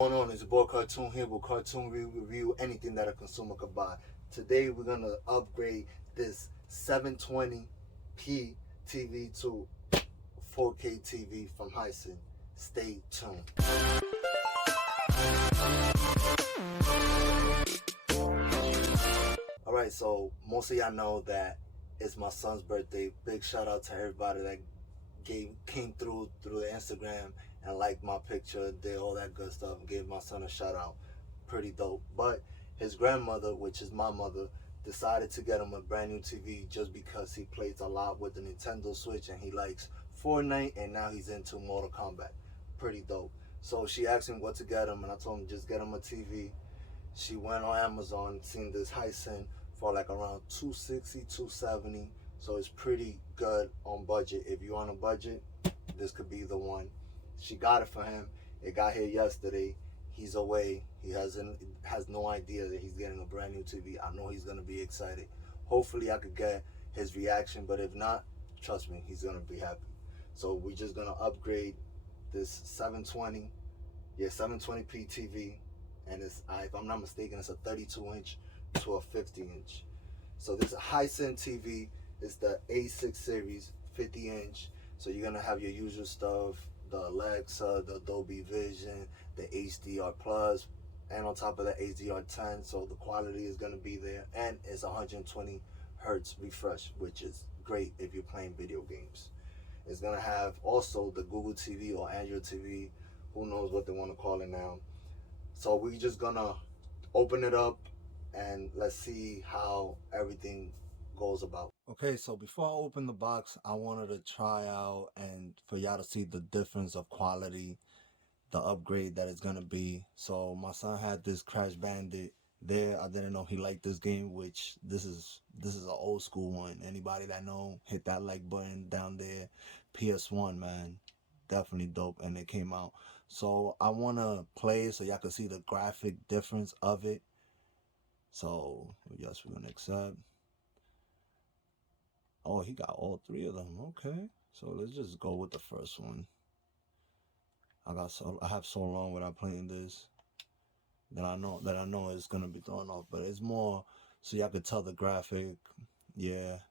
Going on? It's your boy Cartoon here with Cartoon Review, anything that a consumer could buy. Today we're gonna upgrade this 720p TV to 4K TV from Hisense. Stay tuned. Alright, so most of y'all know that it's my son's birthday. Big shout out to everybody that came through the Instagram and liked my picture, did all that good stuff, and gave my son a shout out. Pretty dope. But his grandmother, which is my mother, decided to get him a brand new TV just because he plays a lot with the Nintendo Switch and he likes Fortnite, and now he's into Mortal Kombat. Pretty dope. So she asked him what to get him, and I told him just get him a TV. She went on Amazon, seen this Hisense for like around $260, $270. So it's pretty good on budget. If you're on a budget, this could be the one. She got it for him. It got here yesterday. He's away. He has no idea that he's getting a brand new TV. I know he's gonna be excited. Hopefully I could get his reaction, but if not, trust me, he's gonna be happy. So we're just gonna upgrade this 720p TV, and it's, if I'm not mistaken, it's a 32-inch to a 50-inch. So this Hisense TV is the A6 series, 50-inch. So you're gonna have your usual stuff, the Alexa, the Dolby Vision, the HDR Plus, and on top of the HDR10. So the quality is gonna be there, and it's 120 hertz refresh, which is great if you're playing video games. It's gonna have also the Google TV or Android TV, who knows what they want to call it now. So we're just gonna open it up and let's see how everything goes about. Okay, so before I open the box, I wanted to try out and for y'all to see the difference of quality, the upgrade that it's gonna be. So my son had this Crash Bandit there. I didn't know he liked this game, which this is an old school one. Anybody that know, hit that like button down there. PS1, man, definitely dope, and it came out. So I wanna play it so y'all can see the graphic difference of it. So yes, we're gonna accept. Oh, he got all three of them. Okay, so let's just go with the first one. I have so long without playing this that I know it's gonna be thrown off, but it's more so y'all could tell the graphic. Yeah,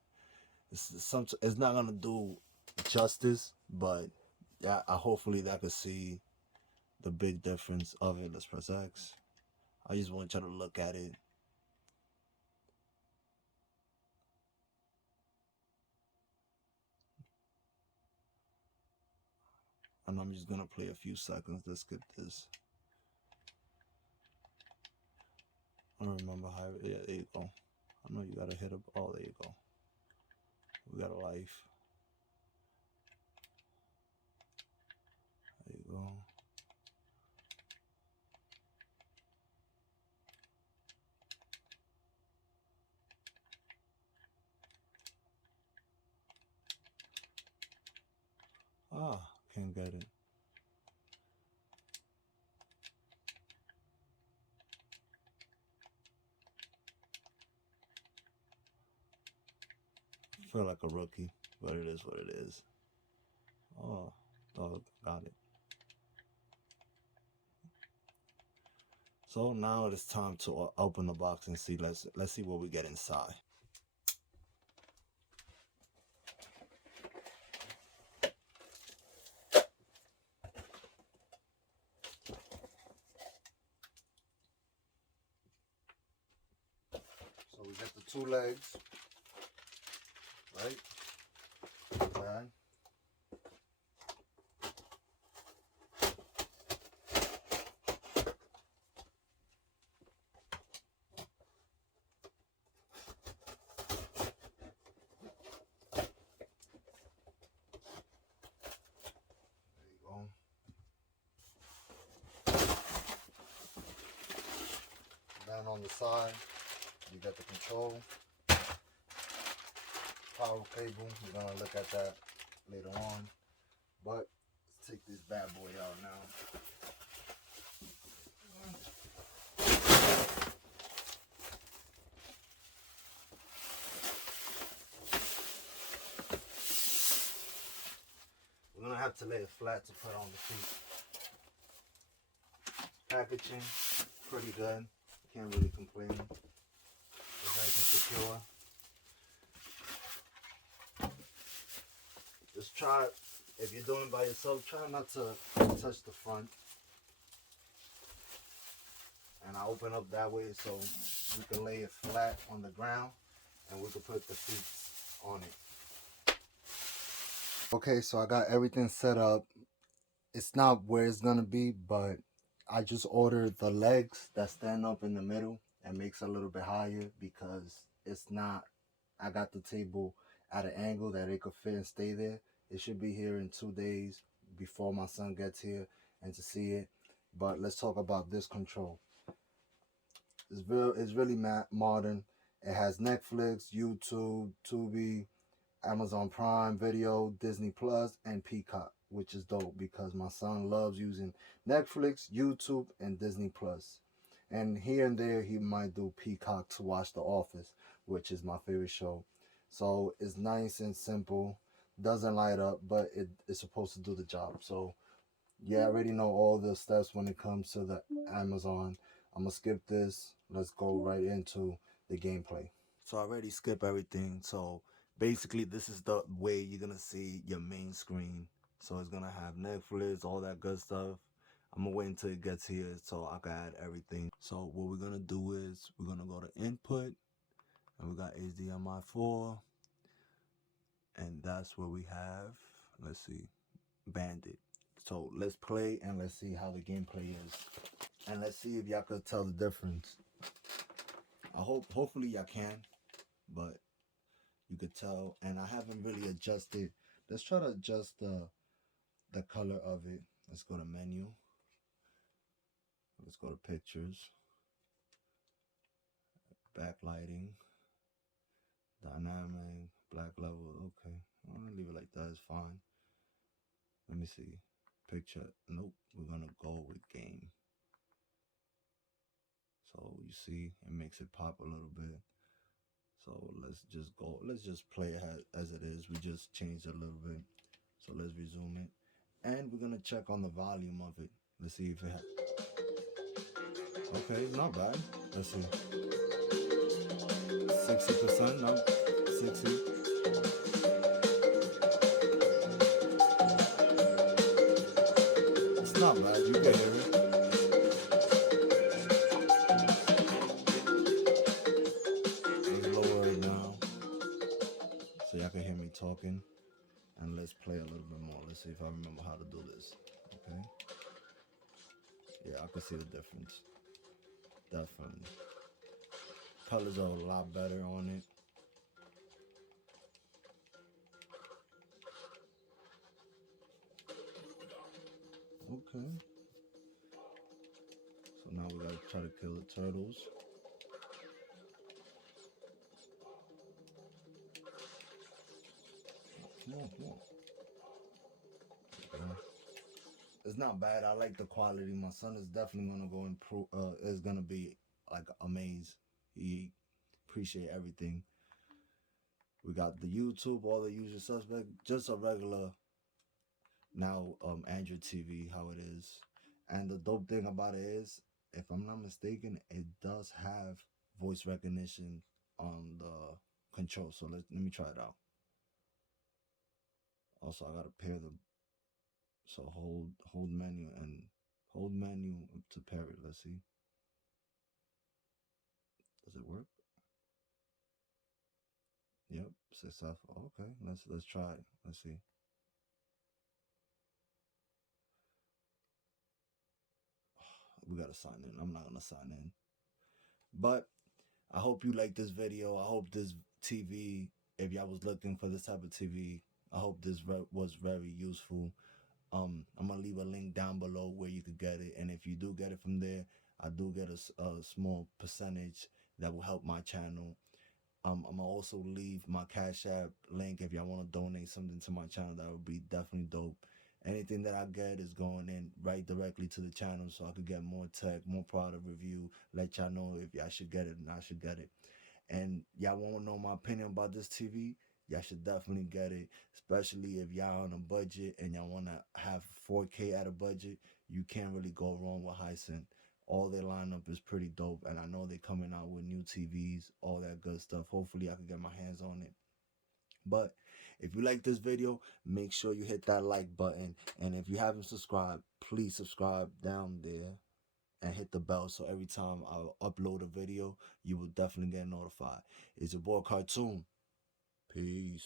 it's not gonna do justice, but yeah, hopefully that could see the big difference of it. Let's press X. I just want y'all to look at it. And I'm just gonna play a few seconds. Let's get this. I don't remember how. Yeah, there you go. I know you gotta hit up. Oh, there you go. We got a life. There you go. Ah, can't get it. I feel like a rookie, but it is what it is. Oh, got it. So now it is time to open the box and see. Let's see what we get inside. So we got the two legs, right? And then on the side, you got the control, power cable. We're gonna look at that later on. But let's take this bad boy out now. We're gonna have to lay it flat to put on the feet. packaging, pretty good. Can't really complain. It's nice and secure. Just try, if you're doing it by yourself, try not to touch the front. And I open up that way so we can lay it flat on the ground and we can put the feet on it. Okay, so I got everything set up. It's not where it's gonna be, but I just ordered the legs that stand up in the middle and makes it a little bit higher because it's not, I got the table at an angle that it could fit and stay there. It should be here in 2 days before my son gets here and to see it. But let's talk about this control. It's really modern. It has Netflix, YouTube, Tubi, Amazon Prime Video, Disney Plus, and Peacock, which is dope because my son loves using Netflix, YouTube, and Disney Plus. And here and there, he might do Peacock to watch The Office, which is my favorite show. So it's nice and simple, doesn't light up, but it's supposed to do the job. So yeah, I already know all the steps when it comes to the Amazon. I'm gonna skip this. Let's go right into the gameplay. So I already skipped everything. So basically this is the way you're gonna see your main screen. So it's gonna have Netflix, all that good stuff. I'm gonna wait until it gets here so I can add everything. So what we're gonna do is we're gonna go to input and we got HDMI 4 and that's where we have, let's see, Bandit. So let's play and let's see how the gameplay is. And let's see if y'all could tell the difference. Hopefully y'all can, but you could tell. And I haven't really adjusted. Let's try to adjust the color of it. Let's go to menu. Let's go to pictures, backlighting, dynamic, black level. Okay, I'm gonna leave it like that. It's fine. Let me see. Picture. Nope. We're gonna go with game. So you see, it makes it pop a little bit. So let's just play it as it is. We just changed it a little bit. So let's resume it. And we're gonna check on the volume of it. Let's see if it has. Okay, not bad. Let's see. 60%, no? 60. It's not bad, you can hear it. Let's lower it now. So y'all can hear me talking. And let's play a little bit more. Let's see if I remember how to do this. Okay. Yeah, I can see the difference. Definitely. Colors are a lot better on it. Okay. So now we gotta try to kill the turtles. Come on, come on. Okay. It's not bad. I like the quality. My son is definitely gonna go improve. Is gonna be like amazed. He appreciate everything. We got the YouTube, all the usual suspect, just a regular now Android TV, how it is. And the dope thing about it is, if I'm not mistaken, it does have voice recognition on the control. So let me try it out. Also, I gotta pair them. So hold menu and hold menu to pair it. Let's see. Does it work? Yep, successful. Okay, let's try it. Let's see. We gotta sign in. I'm not gonna sign in. But I hope you like this video. I hope this TV, if y'all was looking for this type of TV, I hope this was very useful. I'm gonna leave a link down below where you could get it, and if you do get it from there, I do get a small percentage that will help my channel. I'm gonna also leave my Cash App link if y'all want to donate something to my channel. That would be definitely dope. Anything that I get is going in right directly to the channel so I could get more tech, more product review, let y'all know if y'all should get it and I should get it. And y'all want to know my opinion about this TV, y'all should definitely get it, especially if y'all on a budget and y'all want to have 4K at a budget. You can't really go wrong with Hisense. All their lineup is pretty dope, and I know they're coming out with new TVs, all that good stuff. Hopefully I can get my hands on it. But if you like this video, make sure you hit that like button, and if you haven't subscribed, please subscribe down there and hit the bell so every time I upload a video, you will definitely get notified. It's your boy Cartoon. Peace.